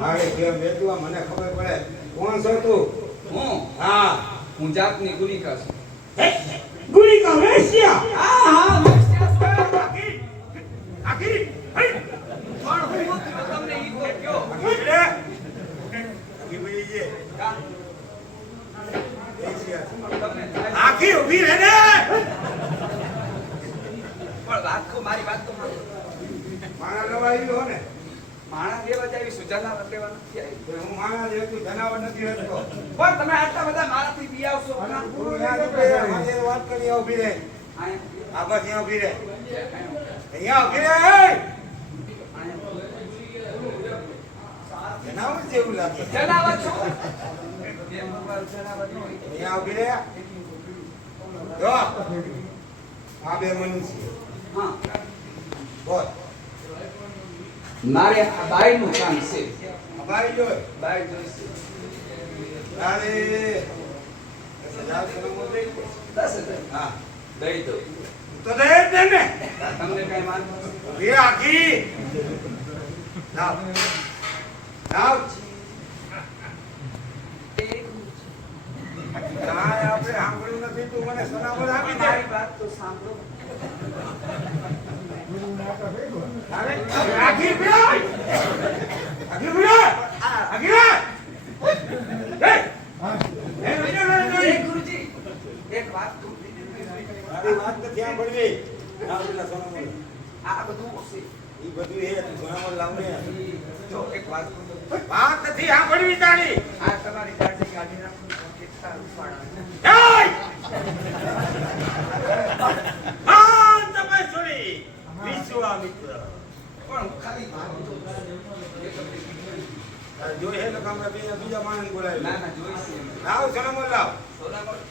મારે કેમ વેચવા મને ખબર પડે કોણ છો તું? હું હા હું જાતની ગુનિકા છું. ગુનિકા વેશ્યા. હા વેશ્યા છું. આખી આખી હઈ પણ હું તમને ઈ તો કયો આખી રે આખી બોલી જે કા વેશ્યા તમને થાય આખી ઊભી રહે ને પણ વાત કો મારી વાત તો માનો. મારા લવાઈ હો ને માણસ લેવા જાવી સુજાના લેવા નથી આવી. હું મારા જેવું જનાવર નથી રહેતો. પણ તમે આટલા બધા મારાથી બી આવશો તું યાદ કરે મારી વાત કરી ઊભી રહે આયા આ બસ અહીંયા ઊભી રહે આયા અહીંયા ઊભી રહે જનાવર જેવું લાગે જનાવર છો બે મોબાઈલ જનાવર નો અહીંયા ઊભી રહે જો આ બે મનુષ્ય હા બોલ મારે આ બાઈ નું કામ છે. અબાઈ જોય બાઈ જોઈશે તારે 10,000 સલામો દઈ દે 10,000 હા દઈ દો. તો દે જ દે ને તમને કઈ માનવું બે આખી લાવ લાવ કાંઈ આપણે સાંભળ્યું નથી તું મને સલામત આપી દે મારી વાત તો સાંભળો. આખી બે આખી બે આખી બે એ ગુરુજી એક વાત કહું. મારી વાત નથી સાંભળવી ના પેલા સોનામણ આ બધું છે. ઈ બધું હે તું સોનામણ લાવ ને જો એક વાત કહું. વાત નથી સાંભળવી તારી આ તમારી ગાડી કાઢી નાખો તો કેટલા રૂપાળા. હા તમે છોડી વિશ્વામિત્ર પણ હું ખાલી વાત કહું. જોઈ હે તો કામરા બે બીજા માણસ બોલાવી ના ના જોઈશે એમ. લાવ સોનામણ લાવ સોનામણ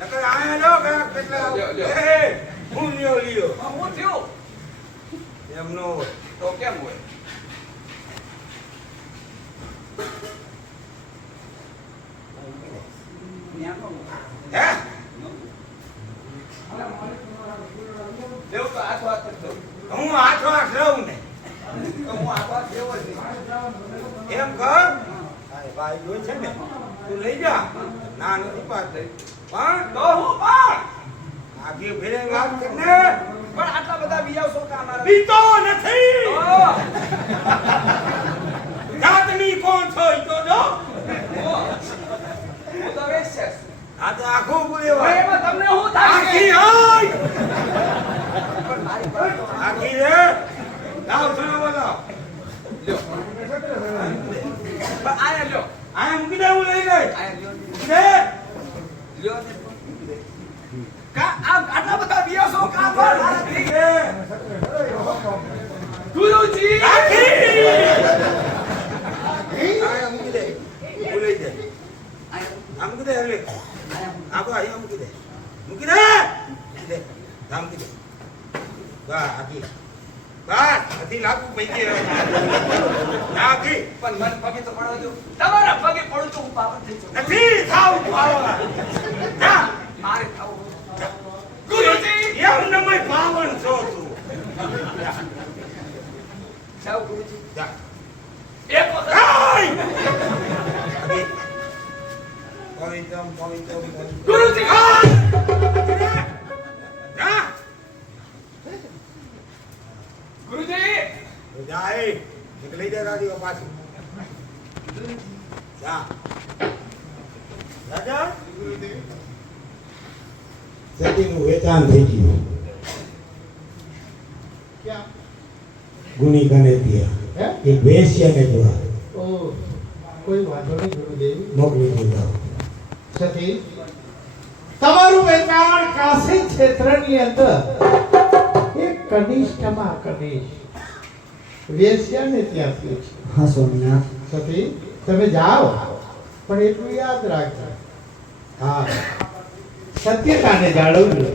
નકર આયા લો કે કેટલા લ્યો, લ્યો. એ હું લ્યો હું થયો એમ નો હોય તો કેમ હોય? ન્યાનો હે લેવ તો હાથ વાત કરતો. હું હાથો હાથ રહું ને તો હું હાથ વાત લેવો જ નહીં. એમ કર અરે ભાઈ જોઈ છે ને તું લઈ જા ના નથી પાસ થઈ પણ તો હું પણ આખી ફેરે વાત કરને પણ આટલા બધા વિયાવશો કે અમારા પીતો નથી તો જાતની કોણ છો ઈ તો જો હું તો વેશ્યા છું. આ તો આખું પણ બોલેવા એમાં તમને હું થાય આખી આય પણ મારી વાત તો આખી રે લાવ સુનાવો લાવ લ્યો. પણ આયા લ્યો. આ મૂકી દે હું લઈ ગઈ આયા લ્યો. દે લ્યો ને. કા આટલા બધા વિયાવશો કા પર મારાથી? દે ગુરુજી આખી આ મૂકી દે હું લઈ દે આ મૂકી દે હવે આખો અહીંયા મૂકી દે આ મૂકી દે વાહ આખી બસ નથી લાગુ પૈકી આખી પણ મન પગે તો પડવા દો. તમારા પગે પડું તો હું પાવન થઈ જાઉં. નથી થાવ પાવા ના મારે ખાવું. ગુરુજી એમ નમય પાવન છો તું જાઓ ગુરુજી. જા એક વખત આય પવિત્રમ ગુરુજી જા ગુરુજી જાય લઈ જા રાજીઓ પાછી જા રાજા સેટિંગનું વેચાણ થઈ ગયું क्या ગુનિકાને ત્યાં है એક વેશ્યાને દ્વારા ओ कोई वांधो नहीं गुरुदेव મોકલી દીધા सती તમારું વેચાણ કાશી ક્ષેત્રની અંદર એક કનિષ્ઠમાં કનિષ્ઠ વેશ્યાને ત્યાં થયું છે. હા સ્વામિનાથ સતી તમે જાઓ પણ એટલું યાદ રાખજો હા સત્યતાને જાળવજો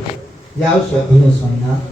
જાઓ સતી સ્વામિનાથ